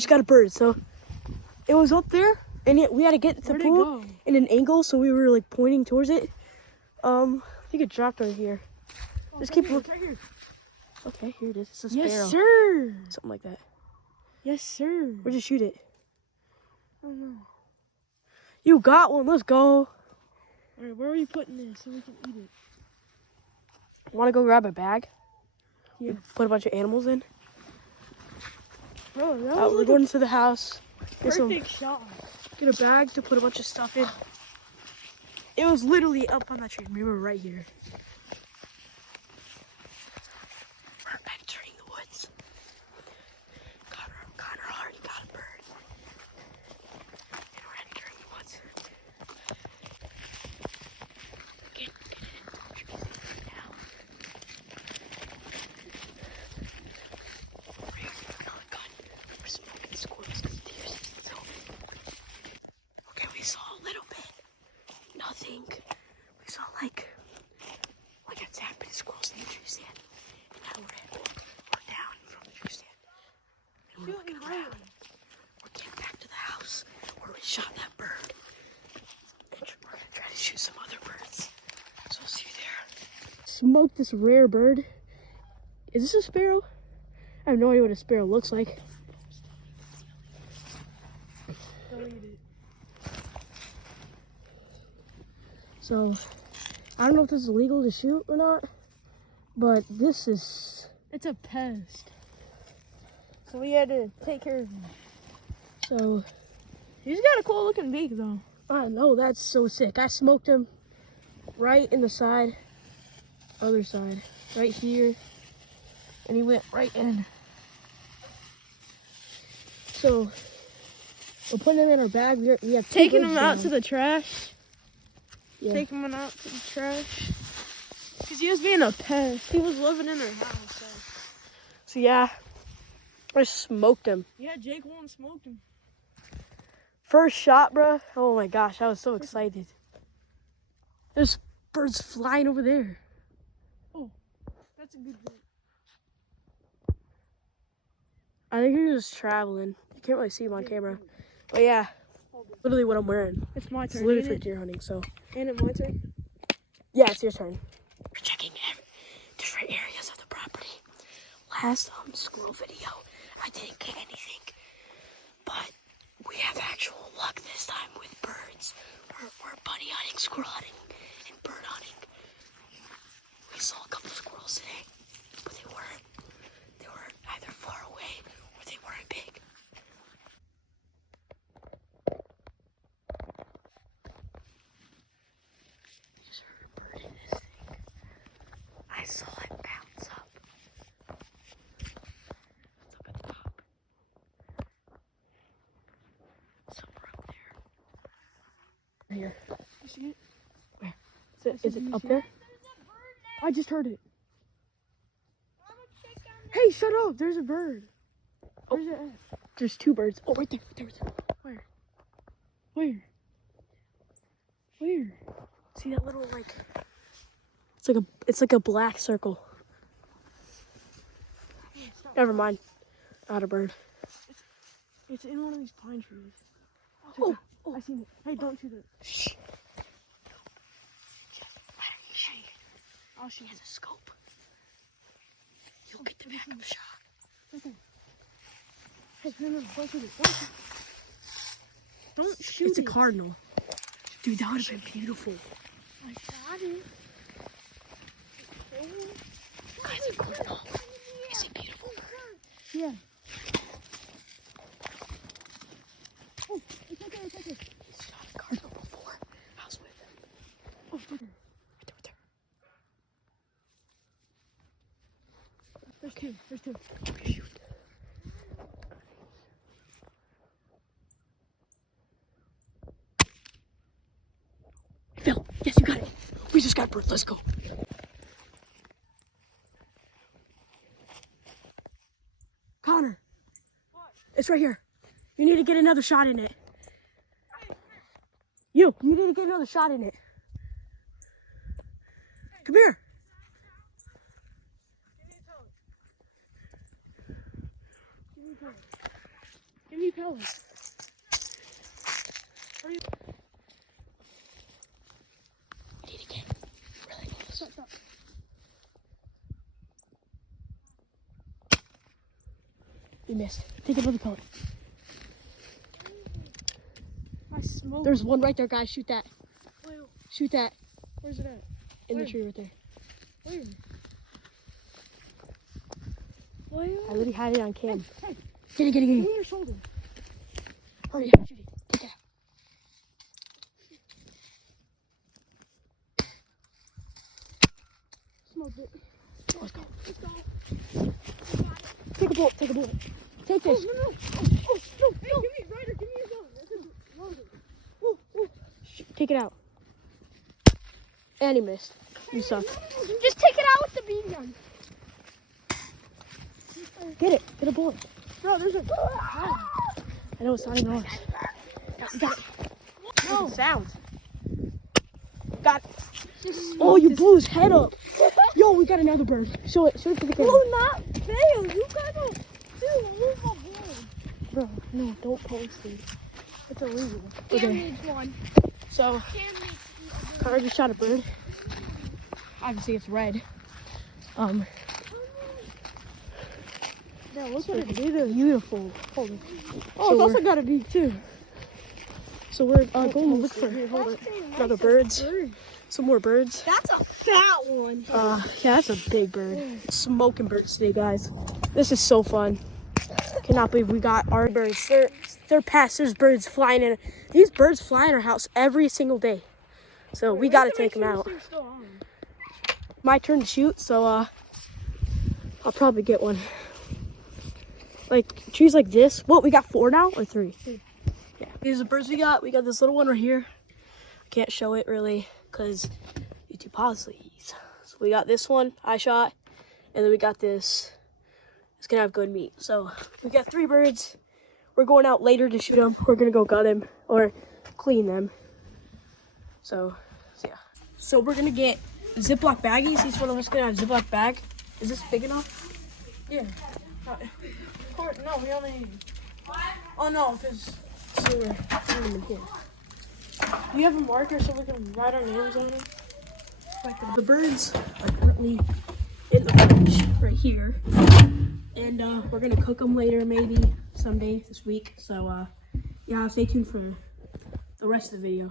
just got a bird. So it was up there, and we had to get to the pool in an angle, so we were like pointing towards it. I think it dropped right here. Just keep looking. Right here. Okay, here it is. It's a sparrow. Yes, sir. Something like that. Yes, sir. Where'd you shoot it? I don't know. You got one. Let's go. All right, where are we putting this so we can eat it? Want to go grab a bag? Yeah. Put a bunch of animals in. Bro, that was We're going to the house. perfect shot. Get a bag to put a bunch of stuff in. It was literally up on that tree. We were right here. We're entering the woods. Connor already got a bird. And we're entering the woods. Get it in now. We're here with another gun. We're smoking squirrels because deer season's over. Okay, we saw a little bit. Nothing. We saw like a tap of squirrels in the tree stand. And now we're down from the tree stand. And we're looking around. We're getting back to the house where we shot that bird. And we're gonna try to shoot some other birds. So I'll see you there. Smoked this rare bird. Is this a sparrow? I have no idea what a sparrow looks like. Don't eat it. So, I don't know if this is legal to shoot or not, but this is... It's a pest. So we had to take care of him. So, He's got a cool looking beak though. I know, that's so sick. I smoked him right in the side, other side, right here, and he went right in. So, we're putting him in our bag. We have Taking him out to the trash. Yeah. Taking him out to the trash. Because he was being a pest. He was living in our house. So yeah, I smoked him. Yeah, Jake won and smoked him. First shot, bro. Oh my gosh, I was so excited. There's birds flying over there. Oh, that's a good bird. I think you're just traveling. You can't really see him on camera. But yeah, literally what I'm wearing. It's my It's turn. literally for deer hunting, so. And it's my turn. Yeah, it's your turn. We're checking different areas of the property. Last squirrel video, I didn't get anything, but we have actual luck this time with birds. We're bunny hunting, squirrel hunting, and bird hunting. We saw a couple of squirrels today, but they were either far away or they weren't big. I just heard a bird in this thing. I saw it bounce up. It's up at the top. Somewhere up there. Right here. You see it? Where? Is it up there? I just heard it. Hey, shut up. There's a bird. Where's it at? There's two birds. Oh, right there. Where? Where? Where? See that little like? It's like a black circle. Never mind. Not a bird. It's in one of these pine trees. Oh, I seen it. Hey, don't shoot it. Shh. Hey, I'll shoot he it. has a scope. You'll get the backup shot. Right there. Hey, no, don't shoot it. Don't shoot it. Don't shoot It's a it. cardinal. Dude, that would have been beautiful. I shot it. Guys, a cardinal. It's a beautiful bird. Yeah. Oh, it's okay, it's okay. He's shot a cardinal before. I was with him. Oh, right there. Right there. There's two. There's two. Okay, shoot. Phil, yes, you got it. We just got a bird. Let's go. Connor. What? It's right here. You need to get another shot in it. You need to get another shot in it. Come here. Give me need pellets. I need to get really close. Stop. You missed. Take another pellet. I smoke. There's one right there, guys. Shoot that. Wait, Shoot that. where's it at? In Where? the tree right there. Where? Where? I literally had it on cam. Hey, Get it. give me your shoulder. Hurry up, shoot it. Get that. Smoke it. Let's go. Let's go. Take a bullet. Take a bullet. Take Oh, this. no. Oh, hey, give me, Ryder, give me your gun. That's a longer. Take it out. And he missed. You suck. Just take it out with the bean gun. Get it. Get a bullet. Bro, there's a... I know it's not even ours. Got it. No. It sounds. Got it. Oh, you blew his head up. Yo, we got another bird. Show it. Show it to the camera. Do not fail. You gotta move my board. Bro, no, don't post it. It's illegal. Damage one. So, Connor just shot a bird. Obviously, it's red. Yeah, look what it is. Beautiful. Hold it. Oh, So it's also got a beak too. So we're going to look for other birds. Some more birds. That's a fat one. Yeah, that's a big bird. Smoking birds today, guys. This is so fun. Cannot believe we got our birds. They're pests. There's birds flying in. These birds fly in our house every single day. So we got to take them out. My turn to shoot, so I'll probably get one. Like trees like this. What, we got 4 now or 3? 3. Yeah. These are the birds we got. We got this little one right here. I can't show it really because YouTube policies. So we got this one I shot, and then we got this. It's gonna have good meat. So we got 3 birds. We're going out later to shoot them. We're gonna go gut them or clean them. So yeah. So we're gonna get Ziploc baggies. Each one of us gonna have a Ziploc bag. Is this big enough? Yeah. No, we only need... Oh no, because... So we're putting them in here. Do you have a marker so we can write our names on them? The birds are currently in the fridge right here. And we're gonna cook them later, maybe someday this week. So yeah, stay tuned for the rest of the video.